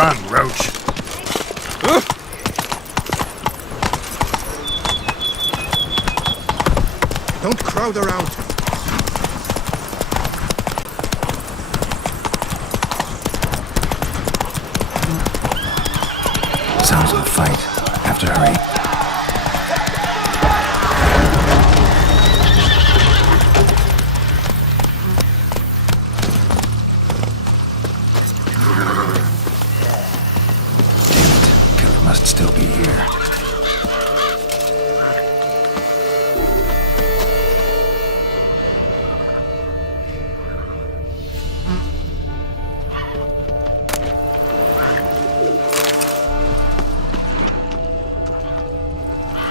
Run, Roach. Don't crowd around. Sounds of a fight. Have to hurry. Damn it. Killer must still be here.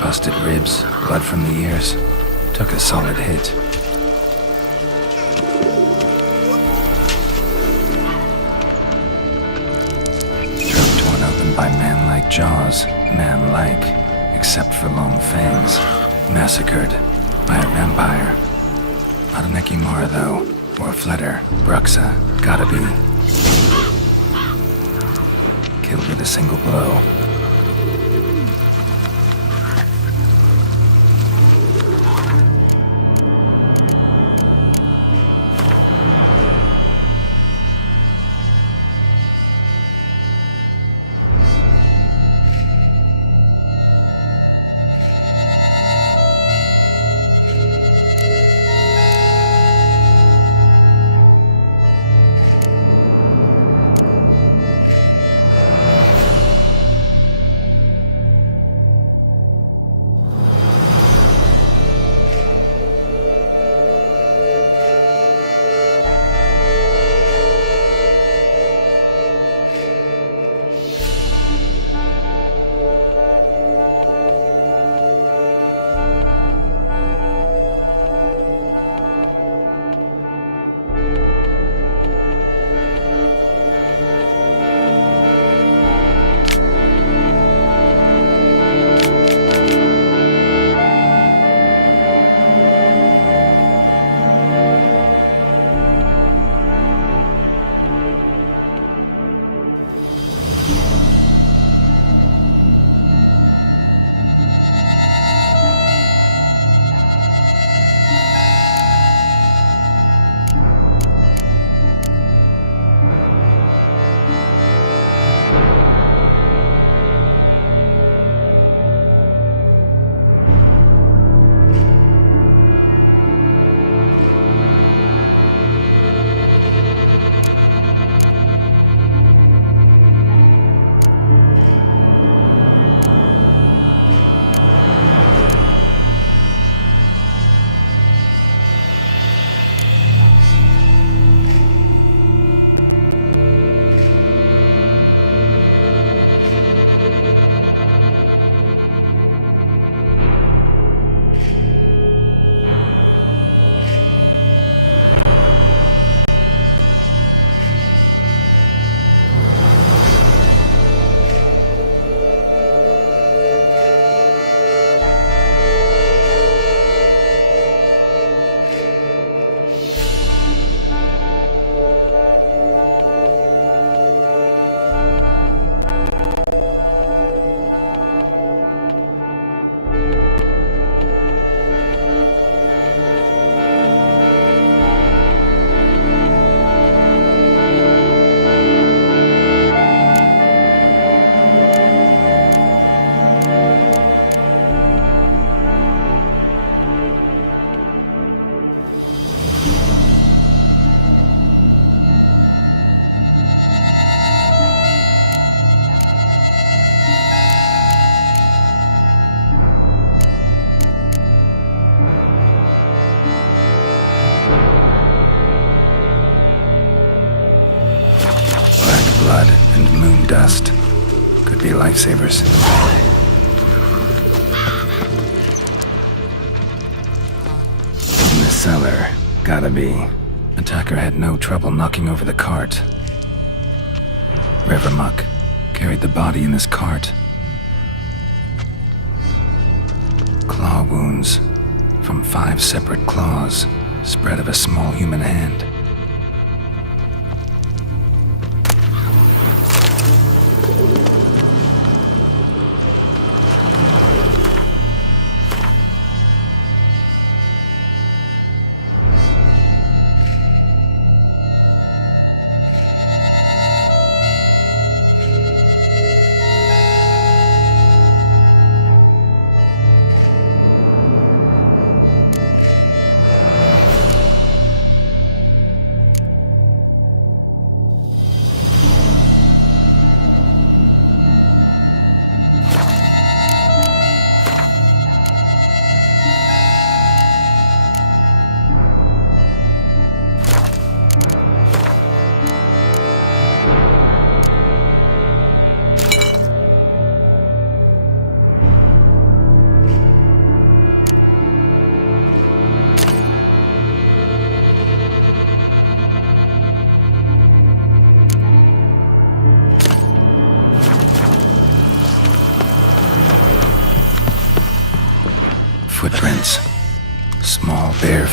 Busted ribs, blood from the ears. Took a solid hit. Throat torn open by man-like jaws. Man-like, except for long fangs. Massacred by a vampire. Not an Ekimara, though. Or a Fletter. Bruxa. Gotta be. Killed with a single blow. Blood and moon dust. Could be lifesavers. In the cellar. Gotta be. Attacker had no trouble knocking over the cart. River muck carried the body in his cart. Claw wounds from 5 separate claws, spread of a small human hand.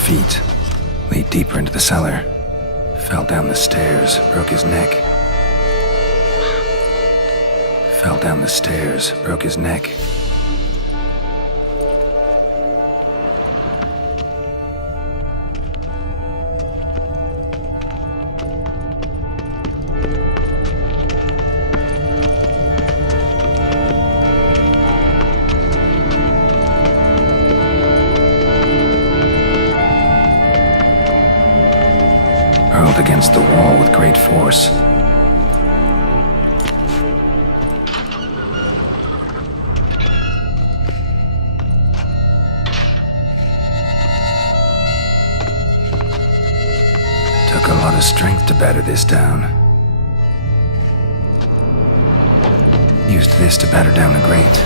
feet, lead deeper into the cellar. Fell down the stairs, broke his neck. Fell down the stairs, broke his neck. Hurled against the wall with great force. Took a lot of strength to batter this down. Used this to batter down the grate.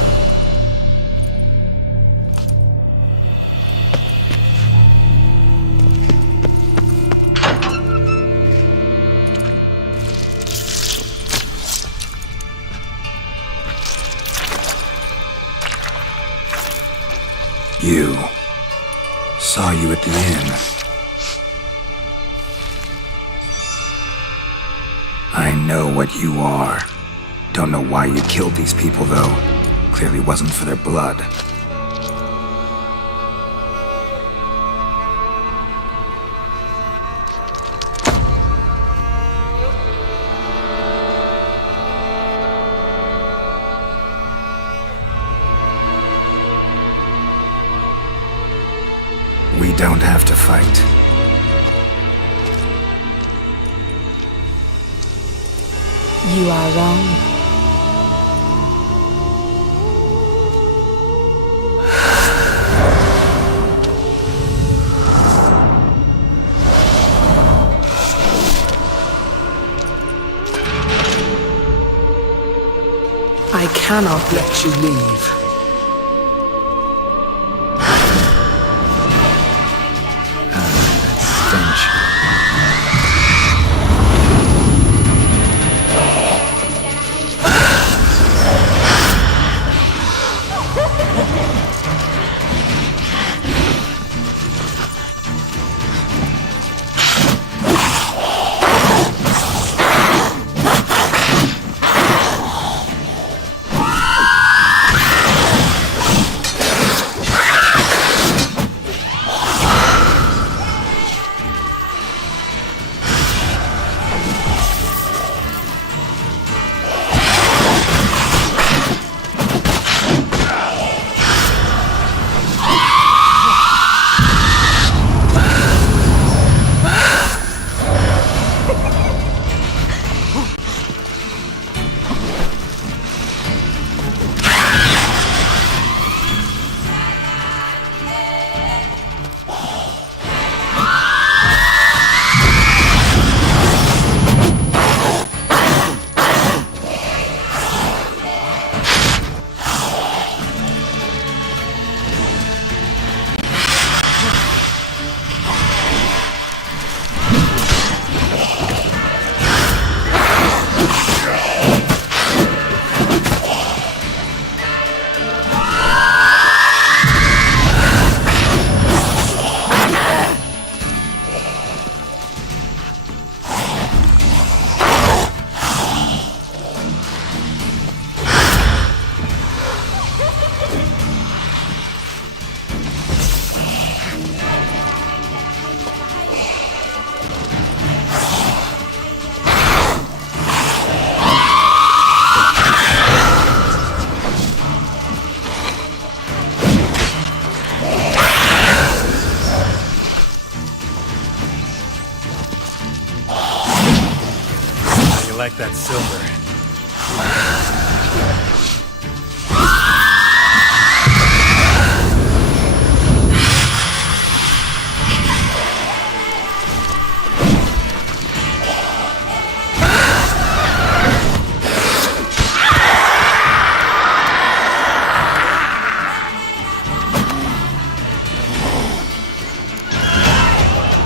You. Saw you at the inn. I know what you are. Don't know why you killed these people, though. Clearly wasn't for their blood. We don't have to fight. You are wrong. I cannot let you leave. Like that silver.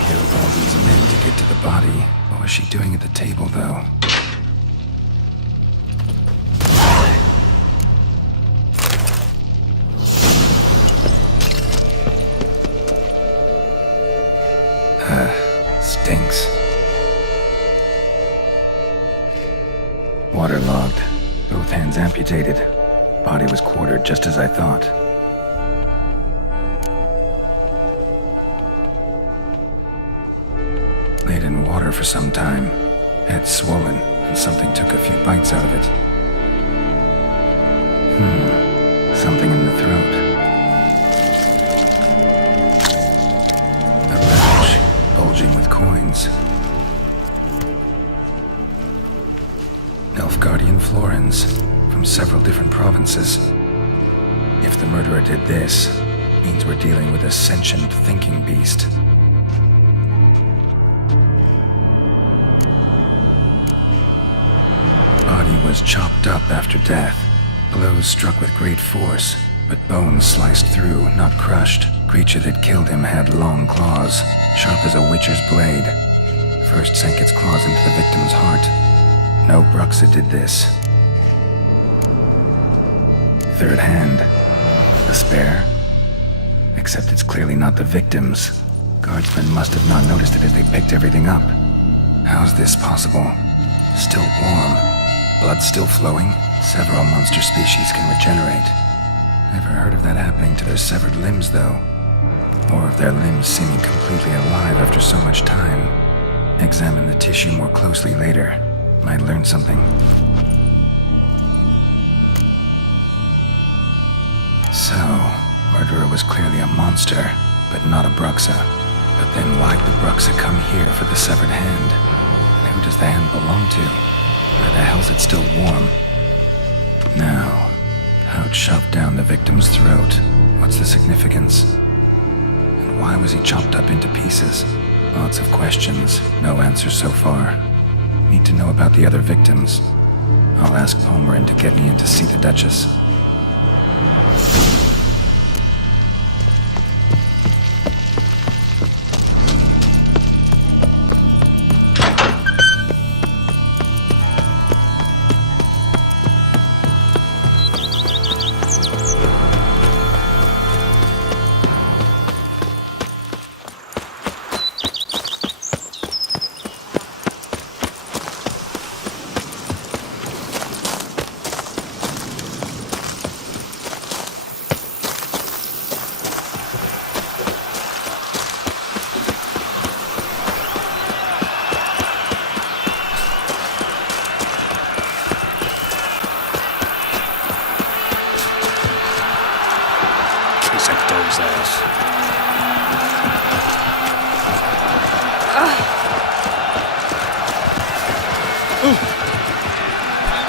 Killed all these men to get to the body. What was she doing at the table, though? Waterlogged, both hands amputated. Body was quartered just as I thought. Laid in water for some time. Head swollen, and something took a few bites out of it. Something in the throat. A pouch, bulging with coins. Nilfgaardian florins, from several different provinces. If the murderer did this, means we're dealing with a sentient thinking beast. Body was chopped up after death. Blows struck with great force, but bones sliced through, not crushed. Creature that killed him had long claws, sharp as a witcher's blade. First sank its claws into the victim's heart. No Bruxa did this. Third hand. The spare? Except it's clearly not the victim's. Guardsmen must have not noticed it as they picked everything up. How's this possible? Still warm. Blood still flowing? Several monster species can regenerate. Never heard of that happening to their severed limbs, though. Or of their limbs seeming completely alive after so much time. Examine the tissue more closely later. Might learn something. So, murderer was clearly a monster, but not a Bruxa. But then why'd the Bruxa come here for the severed hand? And who does the hand belong to? Why the hell's it still warm? Now, pouch shoved down the victim's throat. What's the significance? And why was he chopped up into pieces? Lots of questions, no answers so far. Need to know about the other victims. I'll ask Pomerin to get me in to see the Duchess.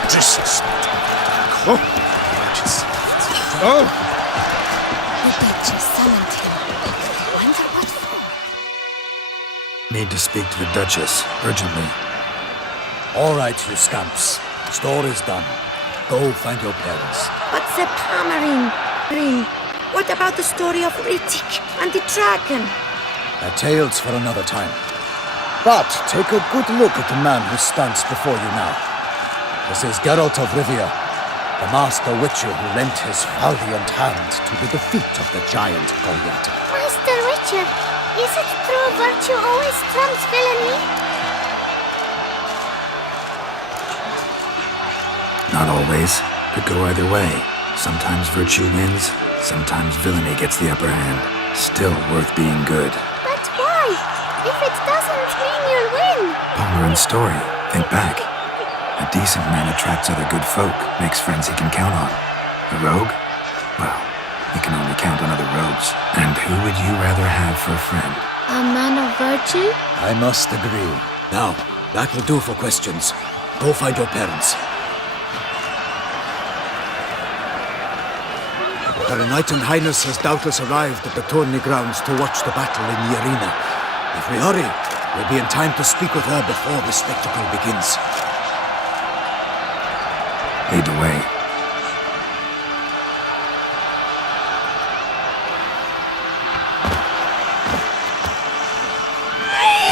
Jesus. Oh. Oh. The Duchess summoned him. I wonder what for. Need to speak to the Duchess, urgently. All right, you scamps. Story's done. Go find your parents. But the Pomerin. What about the story of Riddick and the dragon? A tale's for another time. But take a good look at the man who stands before you now. This is Geralt of Rivia, the master witcher who lent his valiant hand to the defeat of the giant Goliath. Master Witcher, is it true virtue always trumps villainy? Not always. Could go either way. Sometimes virtue wins, sometimes villainy gets the upper hand. Still worth being good. But why? If it doesn't mean you'll win. Pomerin's story. Think back. A decent man attracts other good folk, makes friends he can count on. A rogue? Well, he can only count on other rogues. And who would you rather have for a friend? A man of virtue? I must agree. Now, that will do for questions. Go find your parents. Her Enlightened Highness has doubtless arrived at the tourney grounds to watch the battle in the arena. If we hurry, we'll be in time to speak with her before the spectacle begins. Lead the way.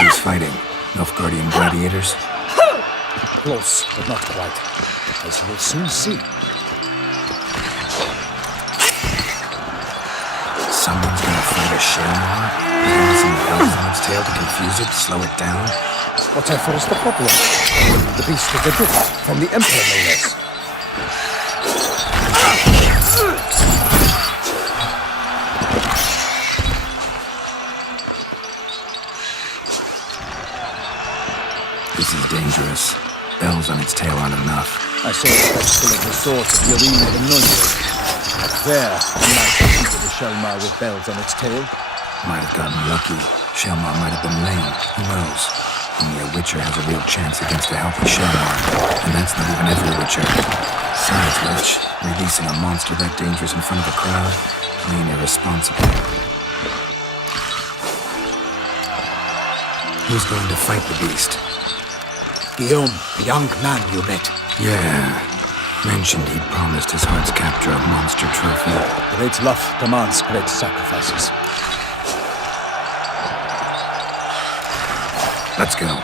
Who's fighting? Nilfgaardian gladiators? Close, but not quite. As you'll soon see. Someone's gonna fight a Shailmar? Using some bells on its tail to confuse it, slow it down? Whatever is the problem? The beast of the gift from the Emperor, no less. This is dangerous. Bells on its tail aren't enough. I saw the spectacle of the sword of the arena of Noise. There, a man defeated a Shelmar with bells on its tail. Might have gotten lucky. Shelmar might have been lame. Who knows? Only a Witcher has a real chance against a healthy Shelmar. And that's not even every Witcher. Besides which, releasing a monster that dangerous in front of a crowd? Plain irresponsible. Who's going to fight the beast? Guillaume, the young man you met. Yeah. Mentioned he'd promised his heart's capture a monster trophy. Great love demands great sacrifices. Let's go.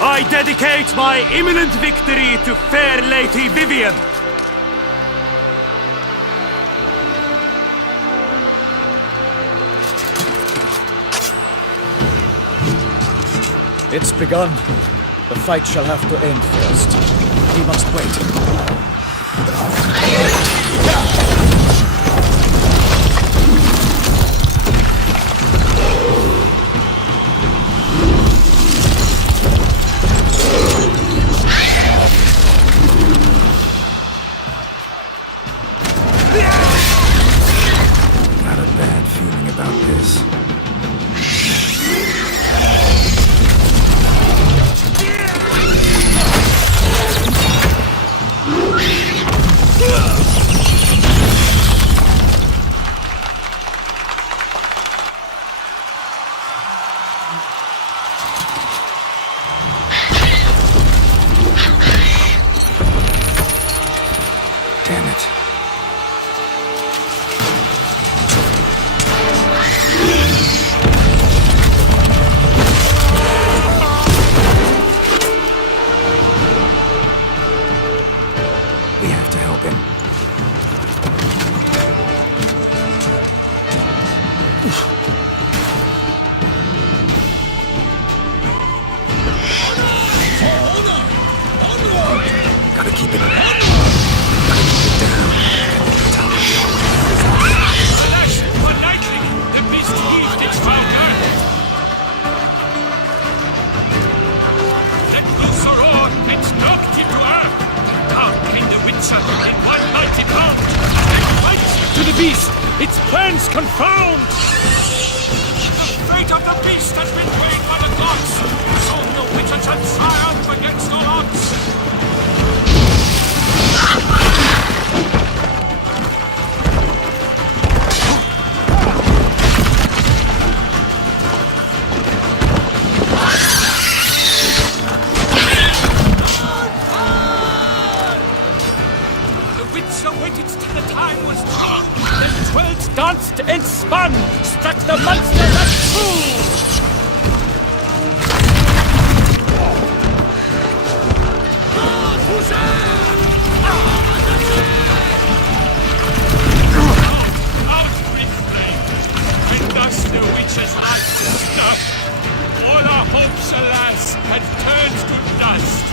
I dedicate my imminent victory to fair Lady Vivian. It's begun. The fight shall have to end first. We must wait. Got a bad feeling about this. Damn it. We have to help him. Gotta keep it. Gotta keep it down. Top of Alas, for lightning, the beast heaved its foul earth. Let loose a roar, it knocked it to earth. Down came the Witcher in one mighty bound. And fight to the beast, its plans confound. The fate of the beast has been weighed by the gods. So the Witcher shall triumph against all odds. Danced and spun, struck the monster that flew! Out with flame! And thus the witch's life was snuffed. All our hopes, alas, had turned to dust.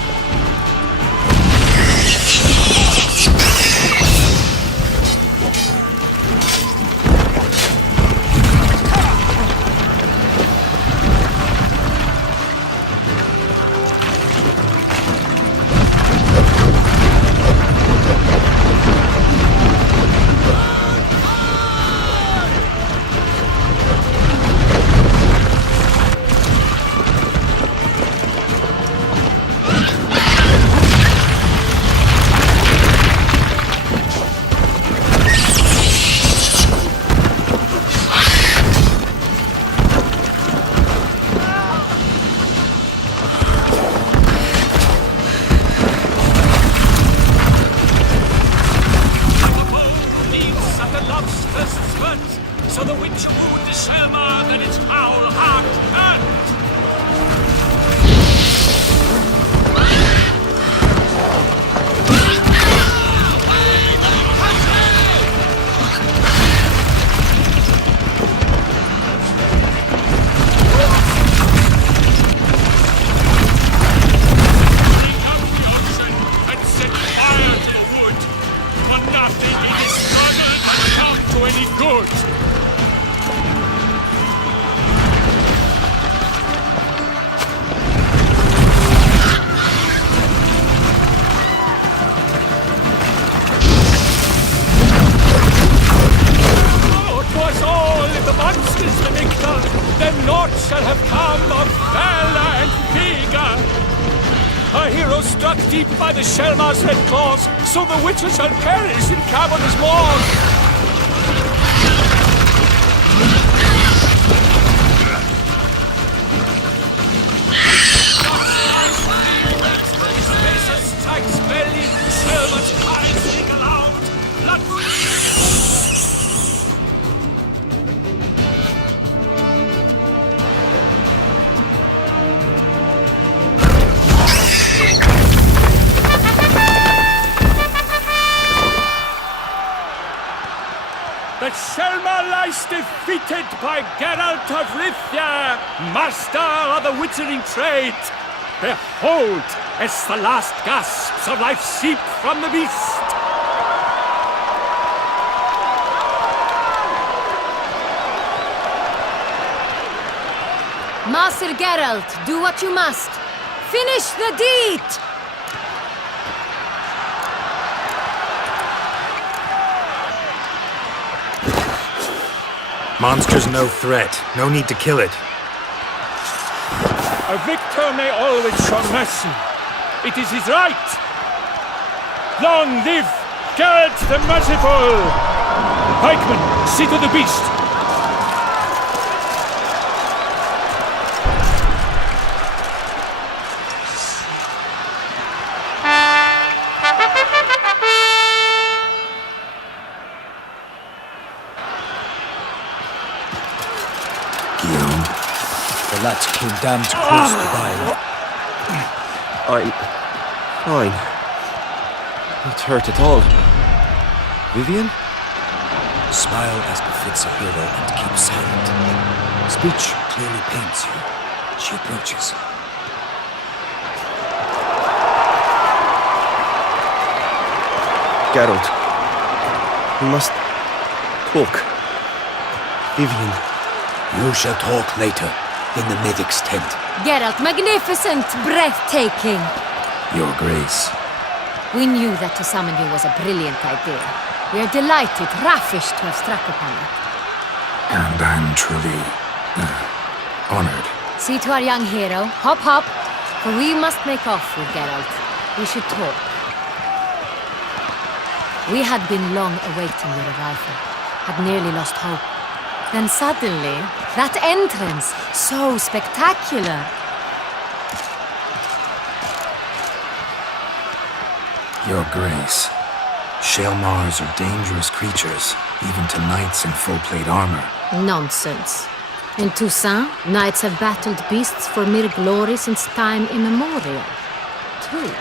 arrow struck deep by the Shelmar's red claws, so the Witcher shall perish in cavernous maws! Strikes belly, Shelmar's cries ring aloud, blood... The Shelmar lies defeated by Geralt of Rivia, master of the witchering trade. Behold, as the last gasps of life seep from the beast. Master Geralt, do what you must. Finish the deed! Monster's no threat. No need to kill it. A victor may always show mercy. It is his right. Long live Geralt the Merciful! Pikeman, see to the beast. The lads came damned close to dying. I'm fine. Not hurt at all. Vivian? Smile as befits a hero and keep silent. Speech clearly pains you. She approaches. Geralt. We must talk. Vivian. You shall talk later, in the medic's tent. Geralt, magnificent, breathtaking. Your Grace. We knew that to summon you was a brilliant idea. We are delighted, ravished to have struck upon it. And I'm truly honored. See to our young hero. Hop, hop. For we must make off with Geralt. We should talk. We had been long awaiting your arrival. Had nearly lost hope. Then suddenly, that entrance, so spectacular. Your Grace. Shelmars are dangerous creatures, even to knights in full plate armor. Nonsense. In Toussaint, knights have battled beasts for mere glory since time immemorial. True.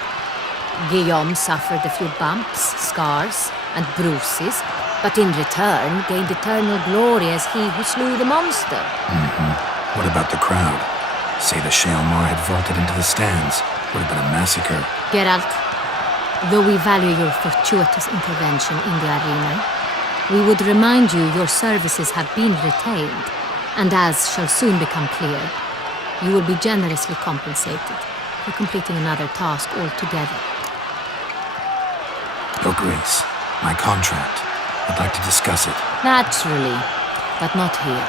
Guillaume suffered a few bumps, scars, and bruises, but in return gained eternal glory as he who slew the monster. What about the crowd? Say the Shelmar had vaulted into the stands. Would have been a massacre. Geralt, though we value your fortuitous intervention in the arena, we would remind you your services have been retained, and as shall soon become clear, you will be generously compensated for completing another task altogether. Your Grace, my contract. I'd like to discuss it. Naturally, but not here.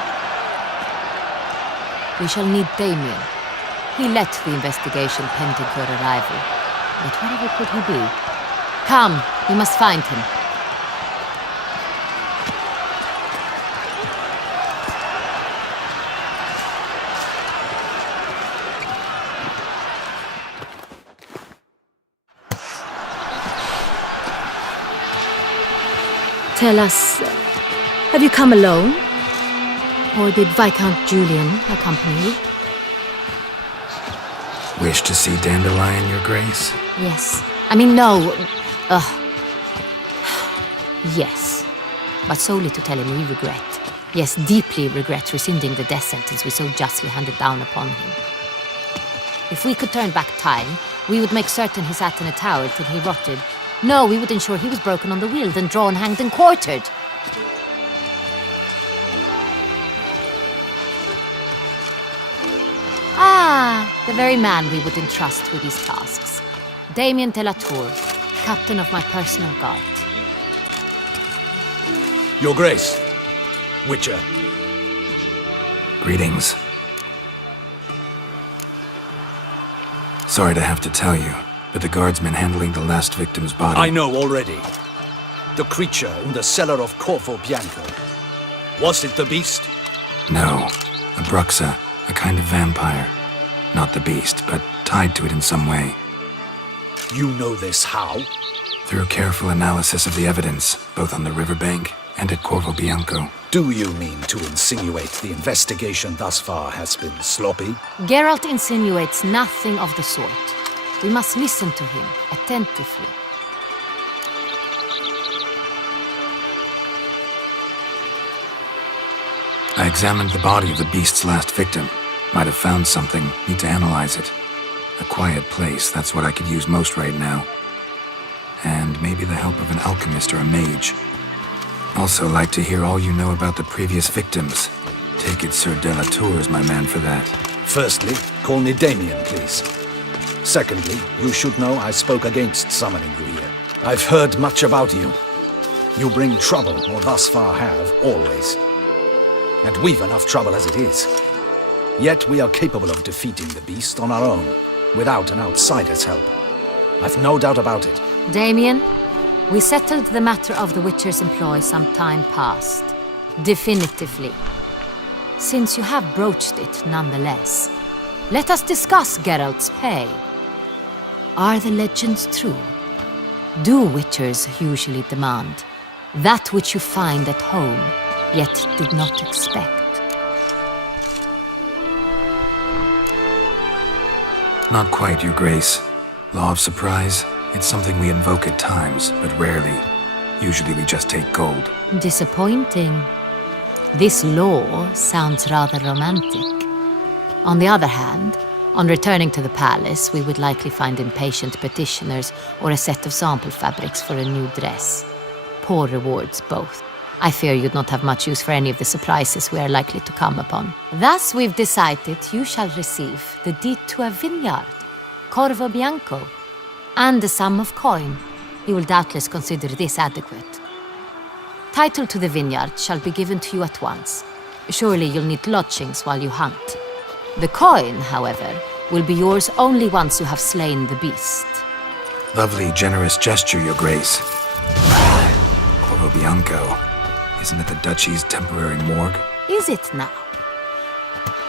We shall need Damien. He let the investigation pending your arrival. But wherever could he be? Come, we must find him. Tell us, have you come alone? Or did Viscount Julian accompany you? Wish to see Dandelion, Your Grace? Yes. I mean, no. Yes. But solely to tell him we regret. Yes, deeply regret rescinding the death sentence we so justly handed down upon him. If we could turn back time, we would make certain he sat in a tower till he rotted. No, we would ensure he was broken on the wheel, then drawn, hanged, and quartered. Ah, the very man we would entrust with these tasks. Damien de la Tour, captain of my personal guard. Your Grace, Witcher. Greetings. Sorry to have to tell you, but the guardsmen handling the last victim's body. I know already. The creature in the cellar of Corvo Bianco. Was it the beast? No, a bruxa, a kind of vampire. Not the beast, but tied to it in some way. You know this how? Through careful analysis of the evidence, both on the riverbank and at Corvo Bianco. Do you mean to insinuate the investigation thus far has been sloppy? Geralt insinuates nothing of the sort. We must listen to him attentively. I examined the body of the beast's last victim. Might have found something, need to analyze it. A quiet place, that's what I could use most right now. And maybe the help of an alchemist or a mage. Also like to hear all you know about the previous victims. Take it Sir Delatour's my man for that. Firstly, call me Damien, please. Secondly, you should know I spoke against summoning you here. I've heard much about you. You bring trouble, or thus far have, always. And we've enough trouble as it is. Yet we are capable of defeating the beast on our own, without an outsider's help. I've no doubt about it. Damien, we settled the matter of the Witcher's employ some time past. Definitively. Since you have broached it nonetheless, let us discuss Geralt's pay. Are the legends true? Do Witchers usually demand that which you find at home, yet did not expect? Not quite, Your Grace. Law of surprise, it's something we invoke at times, but rarely. Usually we just take gold. Disappointing. This law sounds rather romantic. On the other hand, on returning to the palace, we would likely find impatient petitioners or a set of sample fabrics for a new dress. Poor rewards, both. I fear you'd not have much use for any of the surprises we are likely to come upon. Thus, we've decided you shall receive the deed to a vineyard, Corvo Bianco, and a sum of coin. You will doubtless consider this adequate. Title to the vineyard shall be given to you at once. Surely you'll need lodgings while you hunt. The coin, however, will be yours only once you have slain the beast. Lovely, generous gesture, Your Grace. Corvo Bianco. Isn't it the Duchy's temporary morgue? Is it now?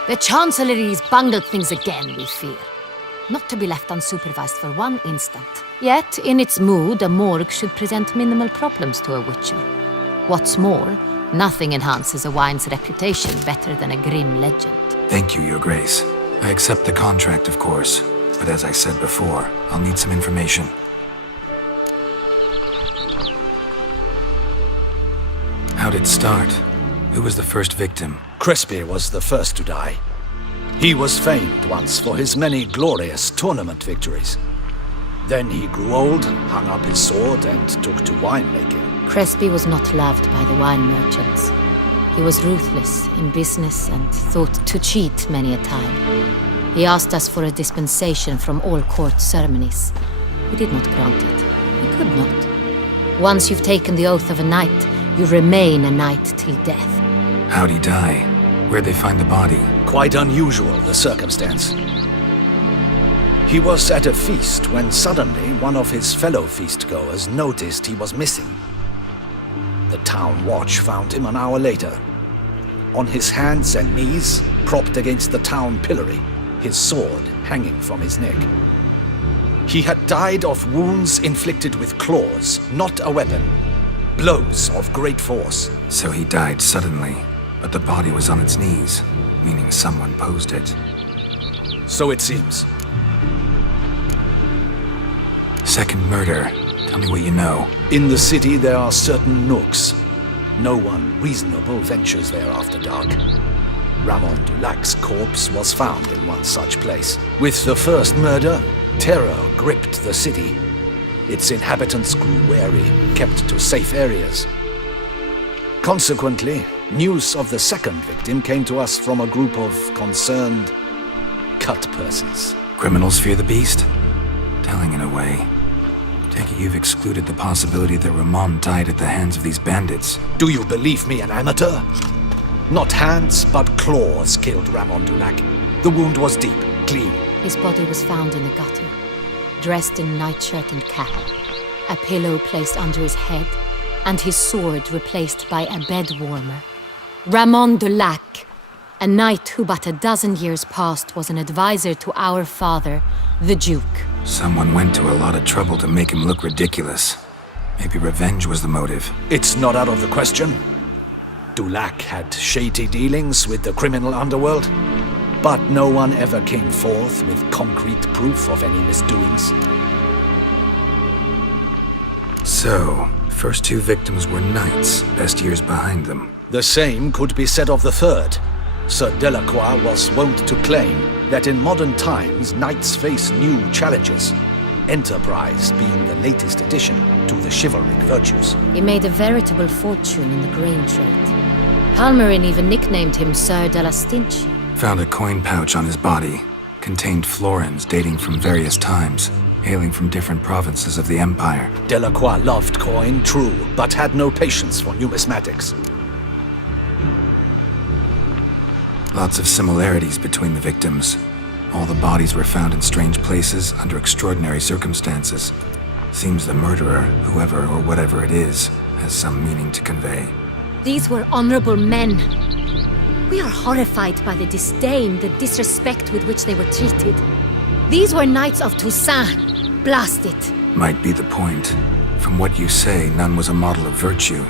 The Chancellery's bungled things again, we fear. Not to be left unsupervised for one instant. Yet, in its mood, a morgue should present minimal problems to a Witcher. What's more, nothing enhances a wine's reputation better than a grim legend. Thank you, Your Grace. I accept the contract, of course. But as I said before, I'll need some information. How'd it start? Who was the first victim? Crespi was the first to die. He was famed once for his many glorious tournament victories. Then he grew old, hung up his sword, and took to winemaking. Crespi was not loved by the wine merchants. He was ruthless in business and thought to cheat many a time. He asked us for a dispensation from all court ceremonies. We did not grant it. We could not. Once you've taken the oath of a knight, you remain a knight till death. How'd he die? Where'd they find the body? Quite unusual, the circumstance. He was at a feast when suddenly one of his fellow feastgoers noticed he was missing. The town watch found him an hour later. On his hands and knees, propped against the town pillory, his sword hanging from his neck. He had died of wounds inflicted with claws, not a weapon. Blows of great force. So he died suddenly, but the body was on its knees, meaning someone posed it. So it seems. Second murder. Tell me what you know. In the city there are certain nooks. No one reasonable ventures there after dark. Ramon Dulac's corpse was found in one such place. With the first murder, terror gripped the city. Its inhabitants grew wary, kept to safe areas. Consequently, news of the second victim came to us from a group of concerned cut-purses. Criminals fear the beast? Telling in a way. Take it you've excluded the possibility that Ramon died at the hands of these bandits. Do you believe me an amateur? Not hands, but claws killed Ramon Dulac. The wound was deep, clean. His body was found in a gutter. dressed in nightshirt and cap, a pillow placed under his head, and his sword replaced by a bed warmer. Ramon de Lac, a knight who but a dozen years past was an advisor to our father, the Duke. Someone went to a lot of trouble to make him look ridiculous. Maybe revenge was the motive. It's not out of the question. Dulac had shady dealings with the criminal underworld, but no one ever came forth with concrete proof of any misdoings. So, first two victims were knights, best years behind them. The same could be said of the third. Sir Delacroix was wont to claim that in modern times knights face new challenges, enterprise being the latest addition to the chivalric virtues. He made a veritable fortune in the grain trade. Palmerin even nicknamed him Sir de la Stinche. Found a coin pouch on his body. Contained florins dating from various times, hailing from different provinces of the Empire. Delacroix loved coin, true, but had no patience for numismatics. Lots of similarities between the victims. All the bodies were found in strange places under extraordinary circumstances. Seems the murderer, whoever or whatever it is, has some meaning to convey. These were honorable men. We are horrified by the disdain, the disrespect with which they were treated. These were knights of Toussaint. Blast it. Might be the point. From what you say, none was a model of virtue.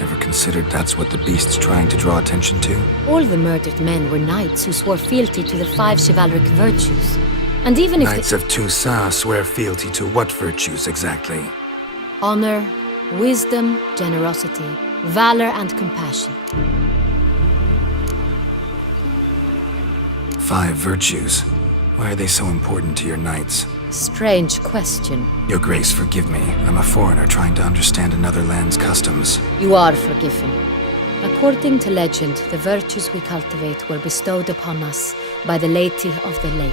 Ever considered that's what the beast's trying to draw attention to? All the murdered men were knights who swore fealty to the 5 chivalric virtues. And even if Knights of Toussaint swear fealty to what virtues exactly? honor, wisdom, generosity, valor, and compassion. 5 virtues. Why are they so important to your knights? Strange question. Your Grace, forgive me. I'm a foreigner trying to understand another land's customs. You are forgiven. According to legend, the virtues we cultivate were bestowed upon us by the Lady of the Lake.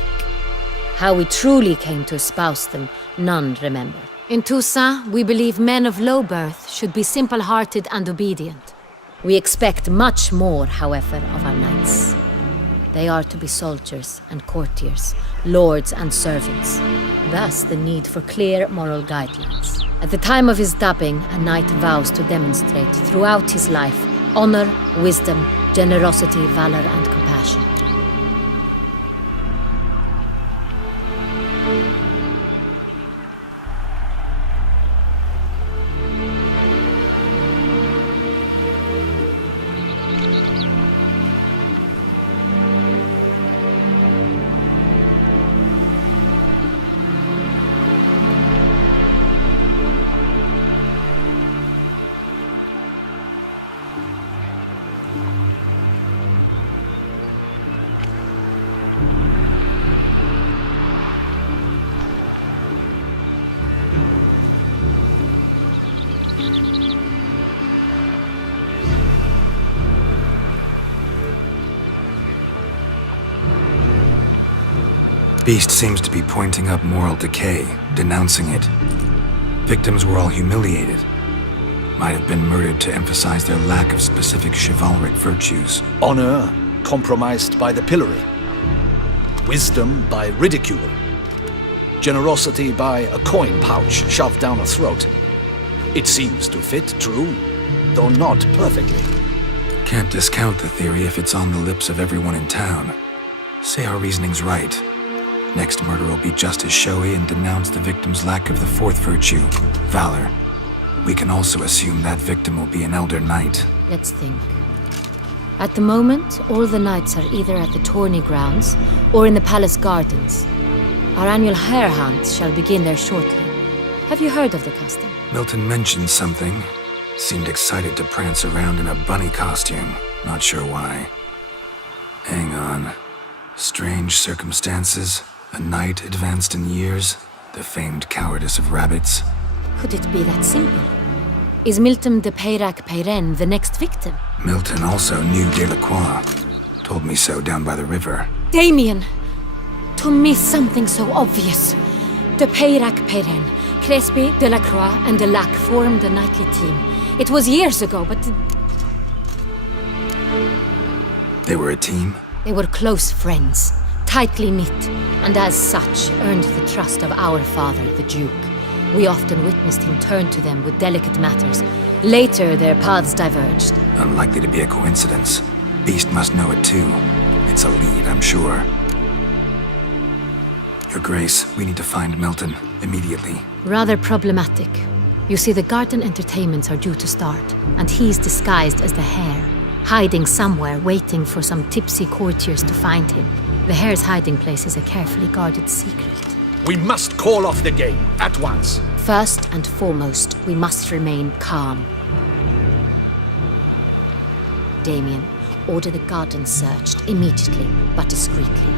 How we truly came to espouse them, none remember. In Toussaint, we believe men of low birth should be simple-hearted and obedient. We expect much more, however, of our knights. They are to be soldiers and courtiers, lords and servants. Thus, the need for clear moral guidelines. At the time of his dubbing, a knight vows to demonstrate throughout his life honor, wisdom, generosity, valor, and compassion. Beast seems to be pointing up moral decay, denouncing it. Victims were all humiliated. Might have been murdered to emphasize their lack of specific chivalric virtues. Honor compromised by the pillory. Wisdom by ridicule. Generosity by a coin pouch shoved down a throat. It seems to fit, true, though not perfectly. Can't discount the theory if it's on the lips of everyone in town. Say our reasoning's right. Next murder will be just as showy and denounce the victim's lack of the 4th virtue, valor. We can also assume that victim will be an elder knight. Let's think. At the moment, all the knights are either at the tourney grounds or in the palace gardens. Our annual hare hunt shall begin there shortly. Have you heard of the custom? Milton mentioned something. Seemed excited to prance around in a bunny costume. Not sure why. Hang on. Strange circumstances. A knight advanced in years. The famed cowardice of rabbits. Could it be that simple? Is Milton de Peyrac-Peyren the next victim? Milton also knew Delacroix. Told me so down by the river. Damien! To miss something so obvious. De Peyrac-Peyren, Crespi, Delacroix, and Delac formed a knightly team. It was years ago, but They were a team? they were close friends, tightly knit, and as such earned the trust of our father, the Duke. We often witnessed him turn to them with delicate matters. Later, their paths diverged. Unlikely to be a coincidence. Beast must know it too. It's a lead, I'm sure. Your Grace, we need to find Milton immediately. Rather problematic. You see, the garden entertainments are due to start, and he's disguised as the Hare, hiding somewhere, waiting for some tipsy courtiers to find him. The Hare's hiding place is a carefully guarded secret. We must call off the game, at once. First and foremost, we must remain calm. Damien, order the garden searched immediately, but discreetly.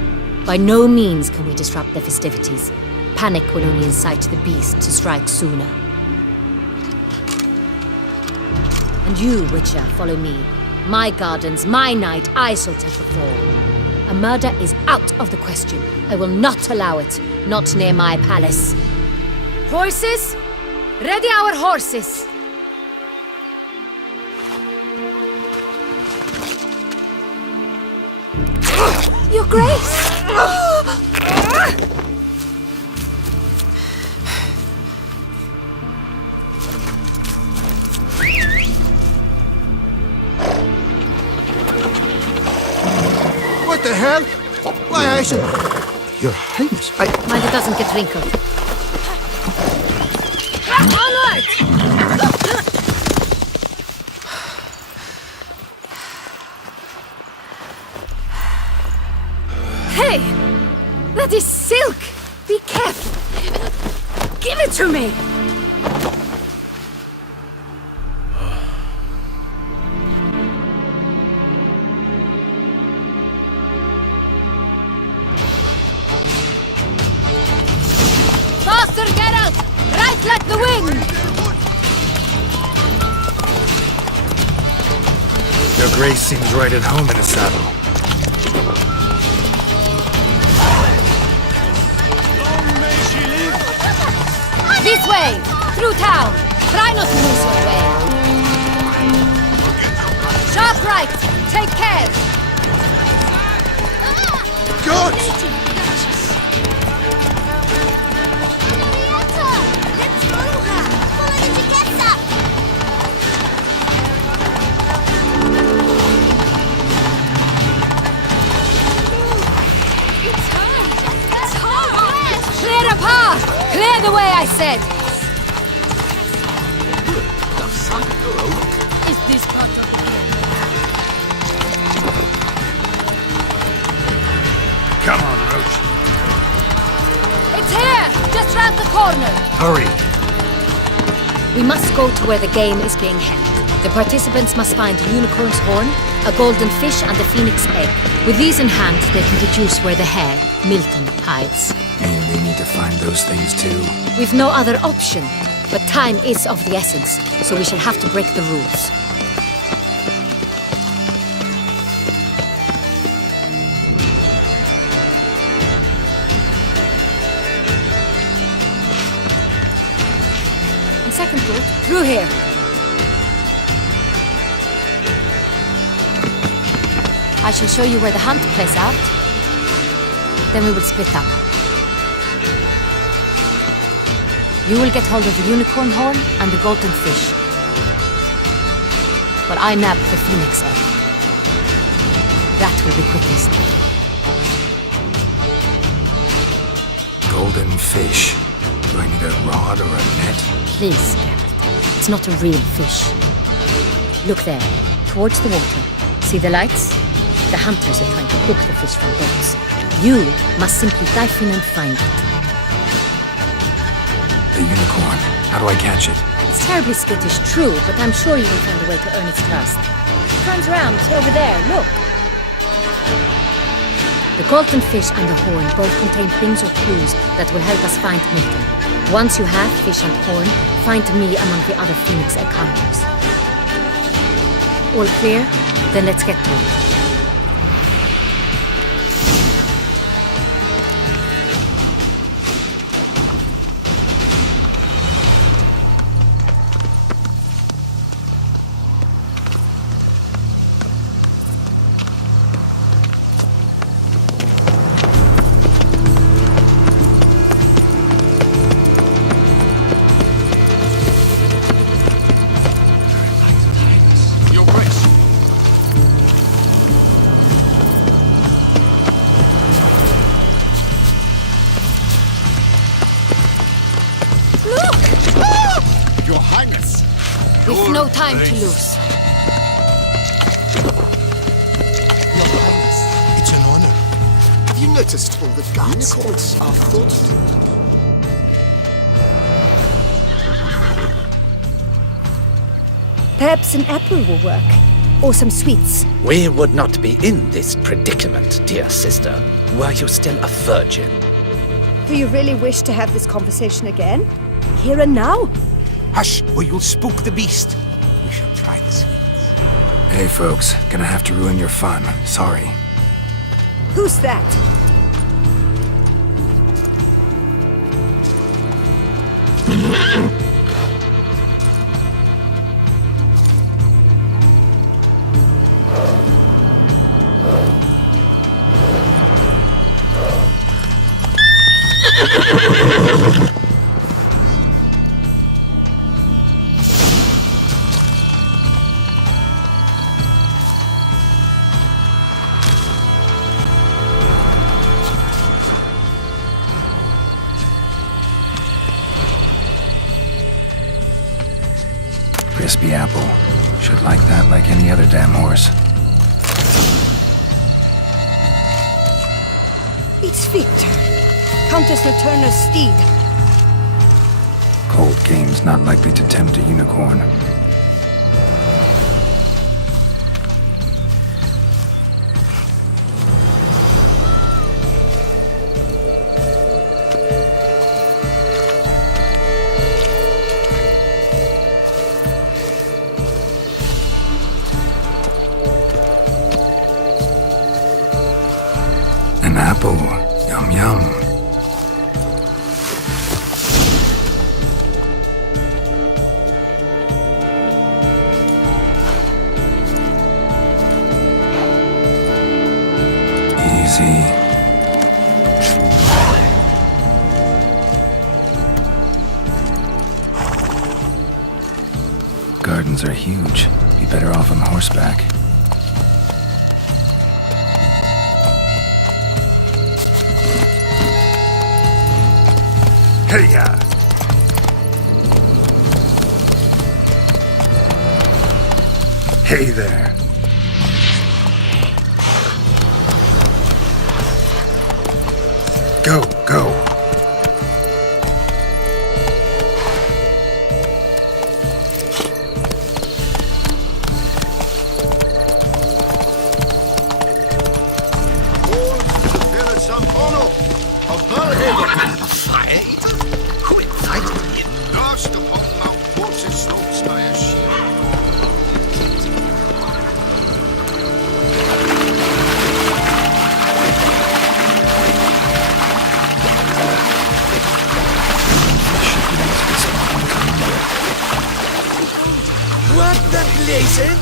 By no means can we disrupt the festivities. Panic will only incite the beast to strike sooner. And you, Witcher, follow me. My gardens, my night, I shall take the fall. A murder is out of the question. I will not allow it. Not near my palace. Horses? Ready our horses! Your Grace! What the hell? Why, I should... Your Highness, Mind it doesn't get wrinkled. Onward! Hey! That is silk! Be careful! Give it to me! Faster, Geralt! Right like the wind! Your Grace seems right at home in a saddle. This way! Through town! Try not to lose your way! Sharp right! Take care! Good! Let's follow her! Follow the Jacquessa! It's her! It's her! Clear a path! Clear the way, I said! Is this Come on, Roach. It's here! Just round the corner! Hurry! We must go to where the game is being held. The participants must find a unicorn's horn, a golden fish, and a phoenix egg. With these in hand, they can deduce where the Hare, Milton, hides. And we need to find those things too. We've no other option, but time is of the essence, so we shall have to break the rules. And second route, through here. I shall show you where the hunt plays out. Then we will split up. You will get hold of the unicorn horn and the golden fish. While I nab the phoenix egg. That will be quickest. Golden fish. Do I need a rod or a net? Please, Geralt. It's not a real fish. Look there, towards the water. See the lights? The hunters are trying to hook the fish from boats. You must simply dive in and find it. The unicorn. How do I catch it? It's terribly skittish, true, but I'm sure you will find a way to earn its trust. It turns around, it's over there, look. The golden fish and the horn both contain things or clues that will help us find Milton. Once you have fish and horn, find me among the other phoenix egg hunters. All clear? Then let's get to it. We've no time to lose. Your Highness, it's an honor. Have you noticed all the guards? Unicorns are thought to. Perhaps an apple will work. Or some sweets. We would not be in this predicament, dear sister, were you still a virgin. Do you really wish to have this conversation again? Here and now? Hush, or you'll spook the beast. We shall try the sweets. Hey folks, gonna have to ruin your fun. Sorry. Who's that? Crispy apple. Should like that like any other damn horse. It's Victor. Countess Laterna's steed. Cold game's not likely to tempt a unicorn. An apple. Yum yum. Easy. Gardens are huge. Be better off on horseback. Hey-ya! Hey there. Go, go. Fire eater? Quit fighting me. Lost upon Mount Forces slopes by a shield. What the blazing?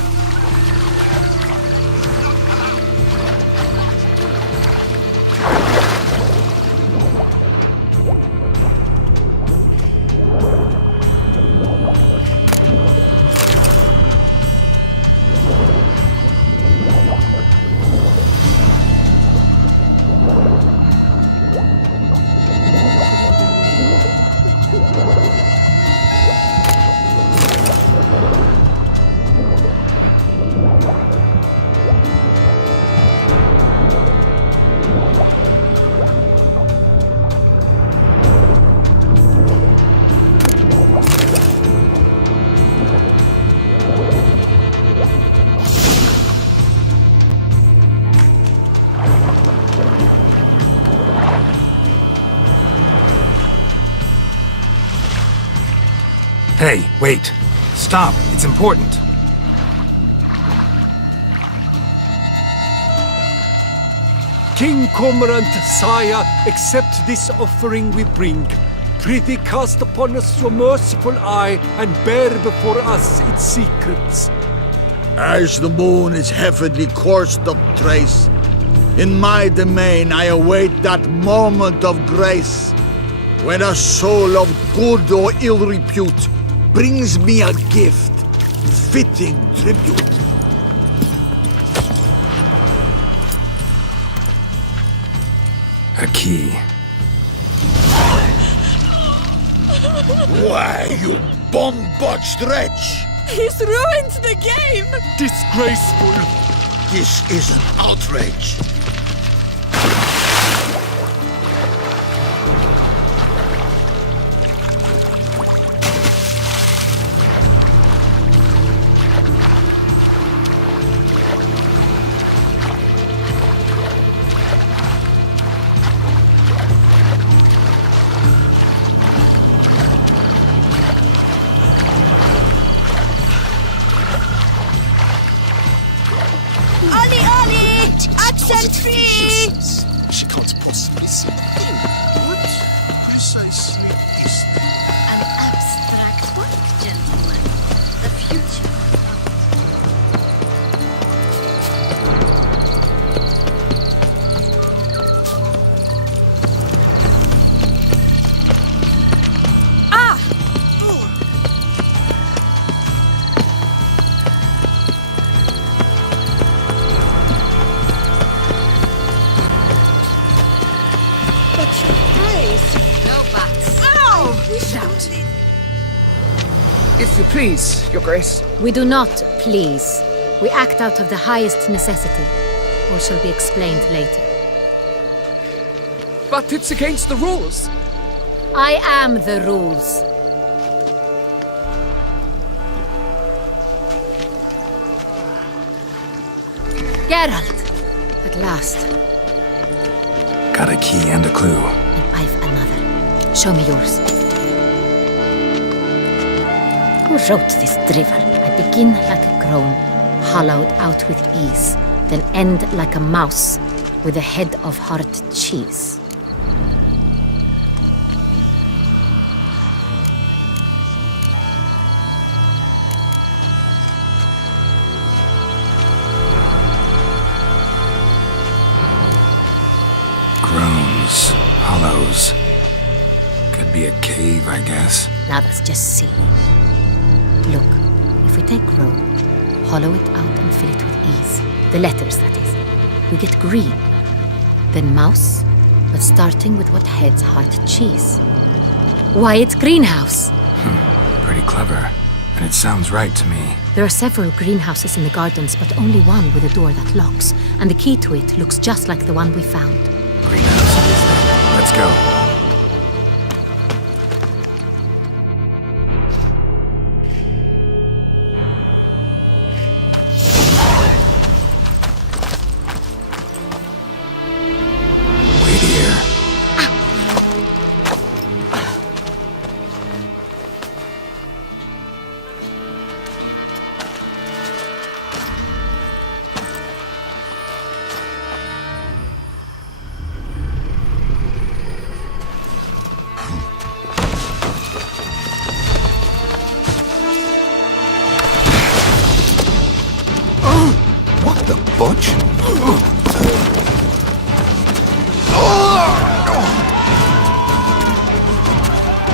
Hey, wait. Stop. It's important. King Cormorant, sire, accept this offering we bring. Prithee cast upon us your merciful eye and bear before us its secrets. As the moon is heavenly coursed of trace, in my domain I await that moment of grace, when a soul of good or ill repute brings me a gift, fitting tribute. A key. Why, you bomb-botched wretch! He's ruined the game! Disgraceful! This is an outrage. Accent free! She can't possibly see a thing. What precisely is that? An abstract work, gentlemen. The future. If you please, Your Grace. We do not please. We act out of the highest necessity, or shall be explained later. But it's against the rules. I am the rules. Geralt! At last. Got a key and a clue. And I've another. Show me yours. Who wrote this drivel? I begin like a crone, hollowed out with ease, then end like a mouse, with a head of hard cheese. Groans, hollows. Could be a cave, I guess. Now that's just silly. Look, if we take grow, hollow it out and fill it with ease, the letters, that is, we get green. Then mouse, but starting with what heads hard cheese. Why, it's greenhouse! Pretty clever. And it sounds right to me. There are several greenhouses in the gardens, but only one with a door that locks, and the key to it looks just like the one we found. Greenhouse it is then. Let's go.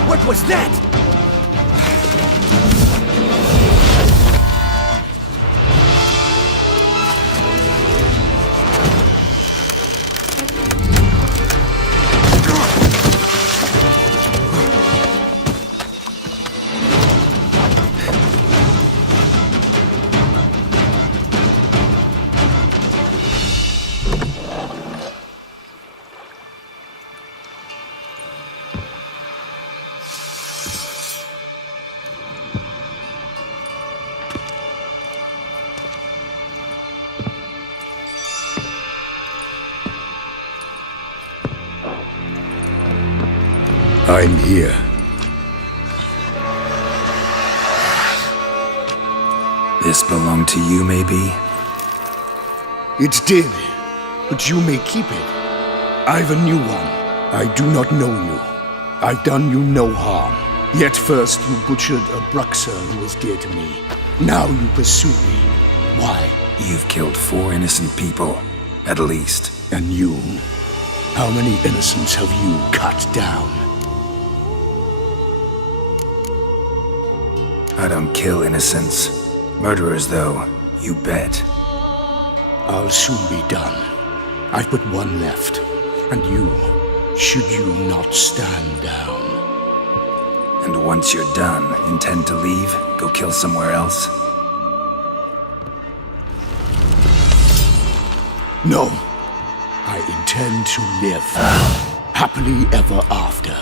What was that? I'm here. This belonged to you, maybe? It did, but you may keep it. I've a new one. I do not know you. I've done you no harm. Yet first you butchered a Bruxer who was dear to me. Now you pursue me. Why? You've killed 4 innocent people, at least. And you? How many innocents have you cut down? I don't kill innocents. Murderers, though, you bet. I'll soon be done. I've but one left. And you, should you not stand down. And once you're done, intend to leave? Go kill somewhere else? No. I intend to live happily ever after.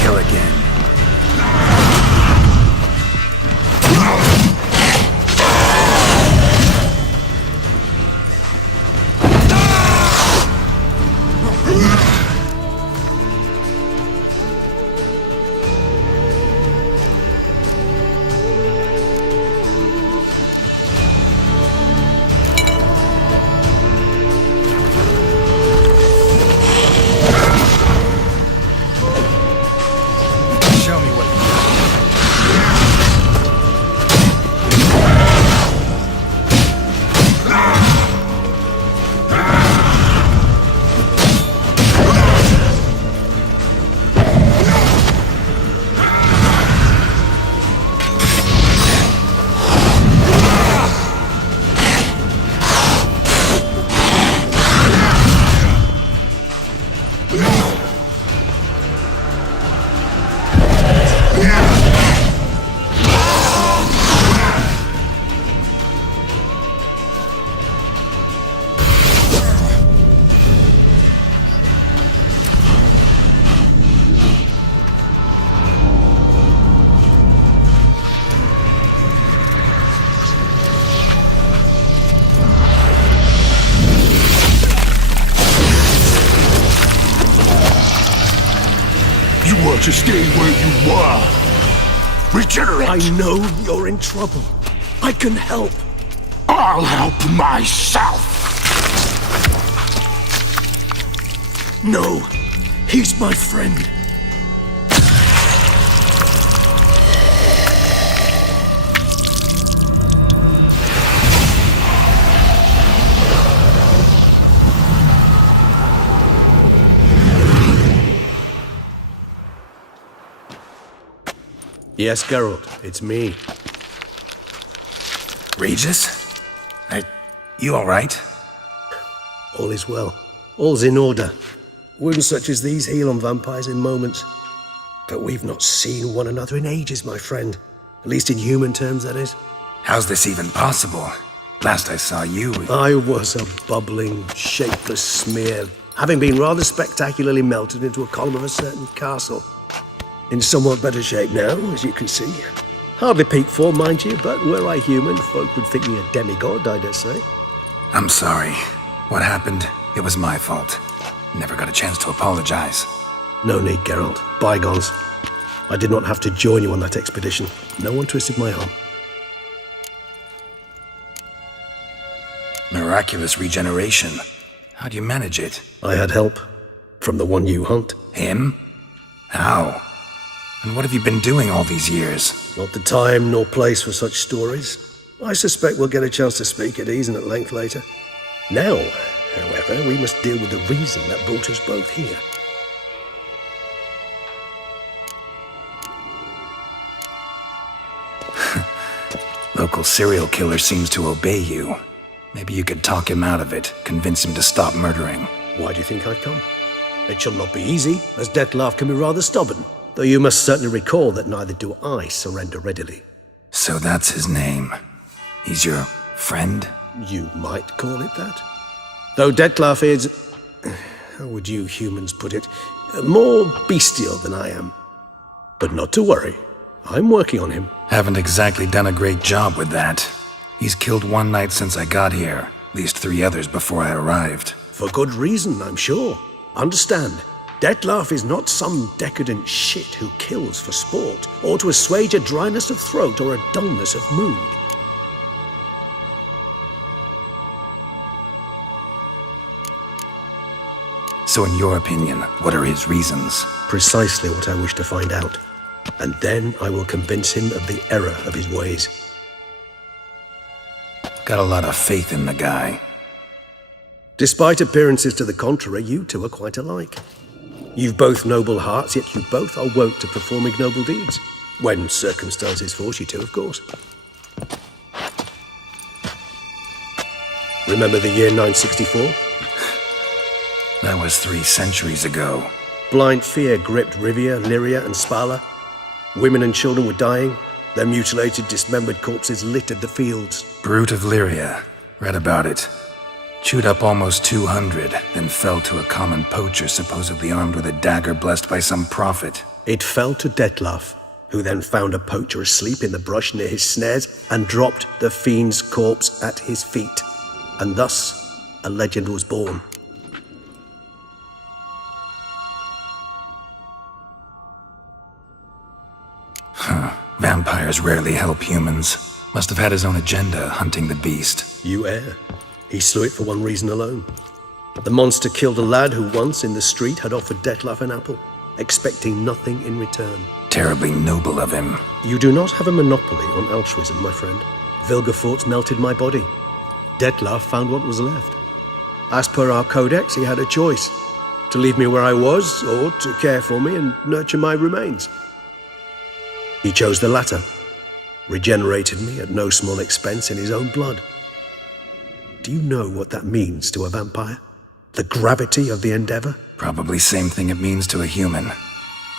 Kill again. Show me what you got. You want to stay where you are. Regenerate. I know you're in trouble. I can help. I'll help myself. No, he's my friend. Yes, Geralt, it's me. Regis? You alright? All is well. All's in order. Wounds such as these heal on vampires in moments. But we've not seen one another in ages, my friend. At least in human terms, that is. How's this even possible? Last I saw you... I was a bubbling, shapeless smear, having been rather spectacularly melted into a column of a certain castle. In somewhat better shape now, as you can see. Hardly peak form, mind you, but were I human, folk would think me a demigod, I dare say. I'm sorry. What happened? It was my fault. Never got a chance to apologize. No need, Geralt. Bygones. I did not have to join you on that expedition. No one twisted my arm. Miraculous regeneration. How do you manage it? I had help. From the one you hunt. Him? How? And what have you been doing all these years? Not the time nor place for such stories. I suspect we'll get a chance to speak at ease and at length later. Now, however, we must deal with the reason that brought us both here. Local serial killer seems to obey you. Maybe you could talk him out of it, convince him to stop murdering. Why do you think I've come? It shall not be easy, as Dettlaff can be rather stubborn. Though you must certainly recall that neither do I surrender readily. So that's his name. He's your friend? You might call it that. Though Dettlaff is... how would you humans put it? More bestial than I am. But not to worry. I'm working on him. Haven't exactly done a great job with that. He's killed one knight since I got here. At least 3 others before I arrived. For good reason, I'm sure. Understand, Dettlaff is not some decadent shit who kills for sport, or to assuage a dryness of throat or a dullness of mood. So in your opinion, what are his reasons? Precisely what I wish to find out. And then I will convince him of the error of his ways. Got a lot of faith in the guy. Despite appearances to the contrary, you two are quite alike. You've both noble hearts, yet you both are wont to perform ignoble deeds. When circumstances force you to, of course. Remember the year 964? That was 3 centuries ago. Blind fear gripped Rivia, Lyria, and Spala. Women and children were dying. Their mutilated, dismembered corpses littered the fields. Brute of Lyria. Read about it. Chewed up almost 200, then fell to a common poacher supposedly armed with a dagger blessed by some prophet. It fell to Dettlaff, who then found a poacher asleep in the brush near his snares and dropped the fiend's corpse at his feet. And thus, a legend was born. Vampires rarely help humans. Must have had his own agenda, hunting the beast. You err. He slew it for one reason alone. The monster killed a lad who once, in the street, had offered Dettlaff an apple, expecting nothing in return. Terribly noble of him. You do not have a monopoly on altruism, my friend. Vilgefortz melted my body. Dettlaff found what was left. As per our codex, he had a choice: to leave me where I was, or to care for me and nurture my remains. He chose the latter, regenerated me at no small expense in his own blood. Do you know what that means to a vampire? The gravity of the endeavor? Probably same thing it means to a human.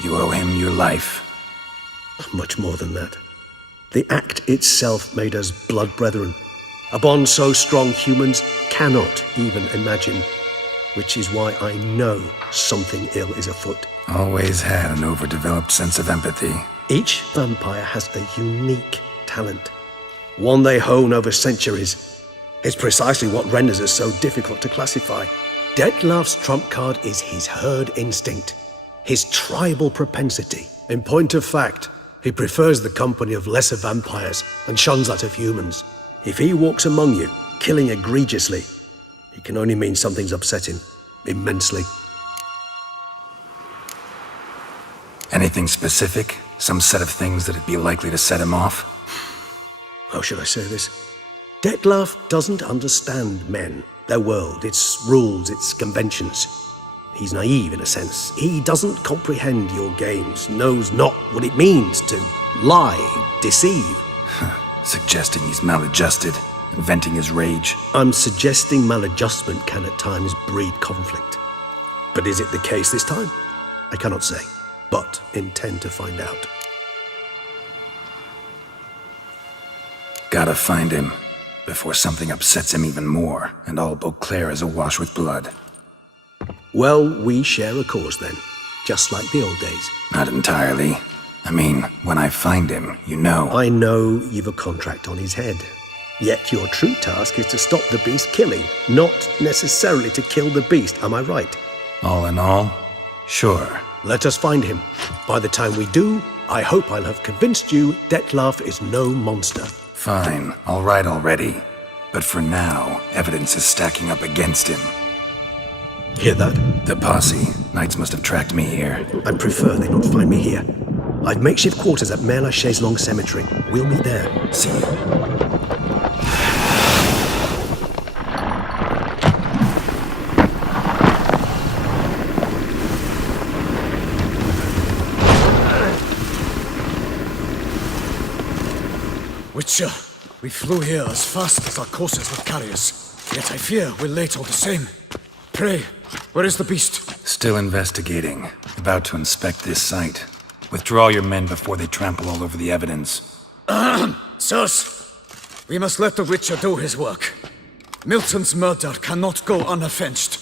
You owe him your life. Much more than that. The act itself made us blood brethren. A bond so strong humans cannot even imagine. Which is why I know something ill is afoot. Always had an overdeveloped sense of empathy. Each vampire has a unique talent, one they hone over centuries. It's precisely what renders us so difficult to classify. Dettlaff's trump card is his herd instinct, his tribal propensity. In point of fact, he prefers the company of lesser vampires and shuns that of humans. If he walks among you, killing egregiously, it can only mean something's upsetting, immensely. Anything specific? Some set of things that'd be likely to set him off? How should I say this? Dettlaff doesn't understand men, their world, its rules, its conventions. He's naive in a sense. He doesn't comprehend your games, knows not what it means to lie, deceive. Suggesting he's maladjusted, and venting his rage. I'm suggesting maladjustment can at times breed conflict. But is it the case this time? I cannot say, but intend to find out. Gotta find him, before something upsets him even more, and all Beauclair is awash with blood. Well, we share a cause then, just like the old days. Not entirely. I mean, when I find him, you know. I know you've a contract on his head. Yet your true task is to stop the beast killing, not necessarily to kill the beast, am I right? All in all, sure. Let us find him. By the time we do, I hope I'll have convinced you Dettlaff is no monster. Fine, all right already. But for now, evidence is stacking up against him. Hear that? The posse. Knights must have tracked me here. I prefer they not find me here. I've makeshift quarters at Mère Lachaise Long Cemetery. We'll meet there. See you. Witcher, we flew here as fast as our courses would carry us. Yet I fear we're late all the same. Pray, where is the beast? Still investigating. About to inspect this site. Withdraw your men before they trample all over the evidence. Sirs, we must let the Witcher do his work. Milton's murder cannot go unavenged.